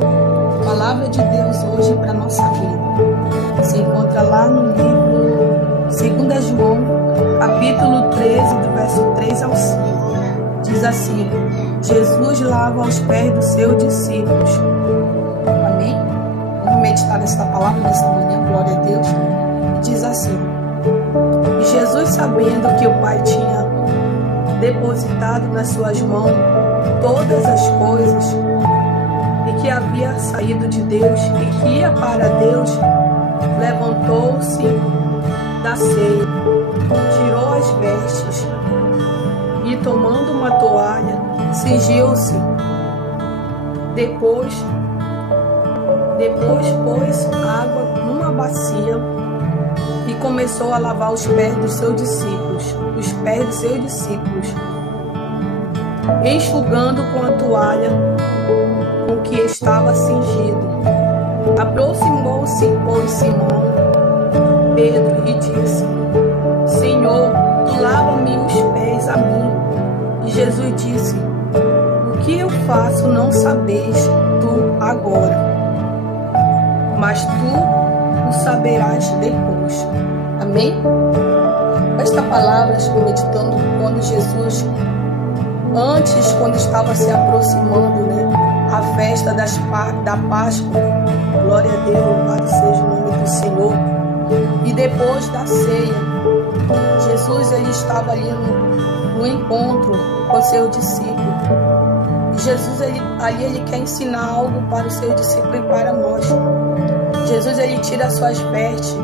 A palavra de Deus hoje para a nossa vida se encontra lá no livro 2 João, capítulo 13, do verso 3 ao 5. Diz assim: Jesus lava os pés dos seus discípulos. Amém? Vamos meditar nesta palavra nesta manhã, glória a Deus. Diz assim: e Jesus, sabendo que o Pai tinha depositado nas suas mãos todas as coisas, e que havia saído de Deus e que ia para Deus, levantou-se da ceia, tirou as vestes e, tomando uma toalha, cingiu-se. Depois pôs água numa bacia e começou a lavar os pés dos seus discípulos, enxugando com a toalha com que estava cingido. Aproximou-se, pois, Simão Pedro e disse: Senhor, tu lava-me os pés a mim. E Jesus disse: o que eu faço não sabeis tu agora, mas tu o saberás depois. Amém? Esta palavra estou meditando quando Jesus, quando estava se aproximando, a festa da Páscoa, glória a Deus, louvado seja o nome do Senhor. E depois da ceia, Jesus ele estava ali no encontro com seu discípulo. E Jesus ele quer ensinar algo para o seu discípulo e para nós. Jesus ele tira as suas vestes,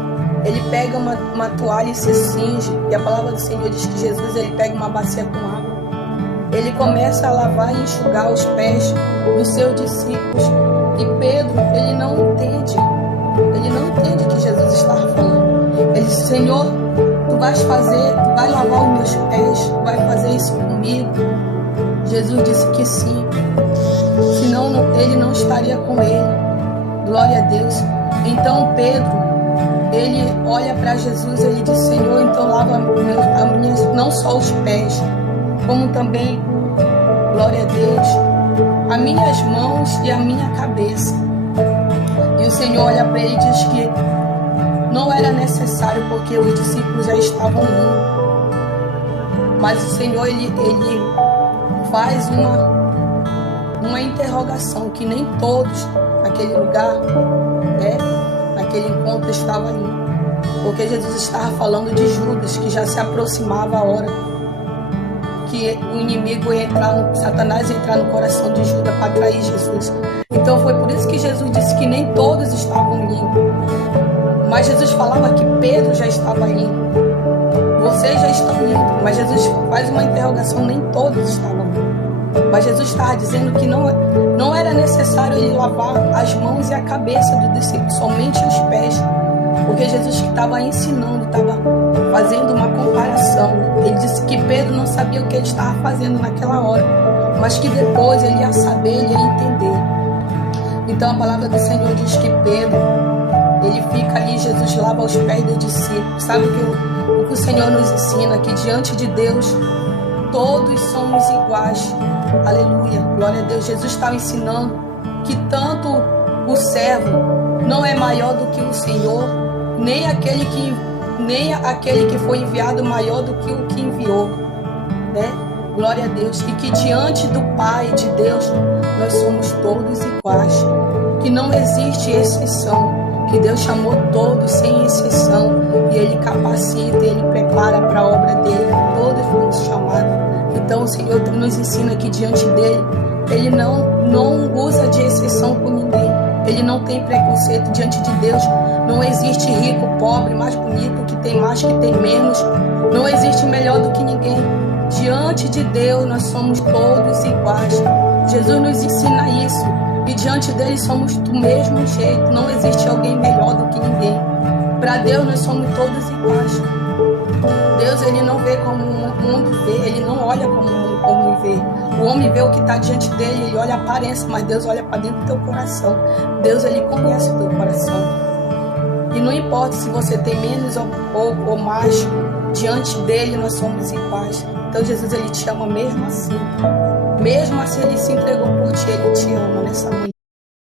ele pega uma toalha e se cinge. E a palavra do Senhor diz que Jesus ele pega uma bacia com água. Ele começa a lavar e enxugar os pés dos seus discípulos. E Pedro, ele não entende o que Jesus estava falando. Ele disse: Senhor, tu vai lavar os meus pés, tu vai fazer isso comigo? Jesus disse que sim, senão ele não estaria com ele. Glória a Deus. Então Pedro, ele olha para Jesus, ele diz: Senhor, então lava não só os pés, como também, glória a Deus, as minhas mãos e a minha cabeça. E o Senhor olha para ele e diz que não era necessário, porque os discípulos já estavam indo. Mas o Senhor ele faz uma interrogação, que nem todos naquele lugar, naquele encontro estavam indo, porque Jesus estava falando de Judas, que já se aproximava a hora que o inimigo ia Satanás ia entrar no coração de Judas para trair Jesus. Então foi por isso que Jesus disse que nem todos estavam indo. Mas Jesus falava que Pedro já estava indo. Vocês já estão indo. Mas Jesus faz uma interrogação, nem todos estavam indo. Mas Jesus estava dizendo que não era necessário ele lavar as mãos e a cabeça do discípulo, somente os pés. Porque Jesus estava ensinando, estava fazendo uma comparação. Ele disse que Pedro não sabia o que ele estava fazendo naquela hora, mas que depois ele ia saber, ele ia entender. Então a palavra do Senhor diz que Pedro, ele fica ali, Jesus lava os pés do discípulo. Sabe o que o Senhor nos ensina? Que diante de Deus todos somos iguais. Aleluia, glória a Deus. Jesus estava ensinando que tanto o servo não é maior do que o Senhor, nem aquele que foi enviado maior do que o que enviou, Glória a Deus. E que diante do Pai de Deus nós somos todos iguais, que não existe exceção, que Deus chamou todos sem exceção, e Ele capacita, Ele prepara para a obra dele. Todos fomos chamados. Então o Senhor nos ensina que diante dele Ele não usa de exceção com ninguém. Ele não tem preconceito. Diante de Deus não existe rico, pobre, mais bonito, que tem mais, que tem menos. Não existe melhor do que ninguém. Diante de Deus nós somos todos iguais. Jesus nos ensina isso. E diante dele somos do mesmo jeito. Não existe alguém melhor do que ninguém. Para Deus nós somos todos iguais. Deus ele não vê como o mundo vê. Ele não olha como o homem vê. O homem vê o que está diante dele, ele olha a aparência, mas Deus olha para dentro do teu coração. Deus ele conhece o teu coração. E não importa se você tem menos ou pouco ou mais, diante dele nós somos iguais. Então Jesus ele te ama mesmo assim. Mesmo assim ele se entregou por ti, ele te ama nessa manhã.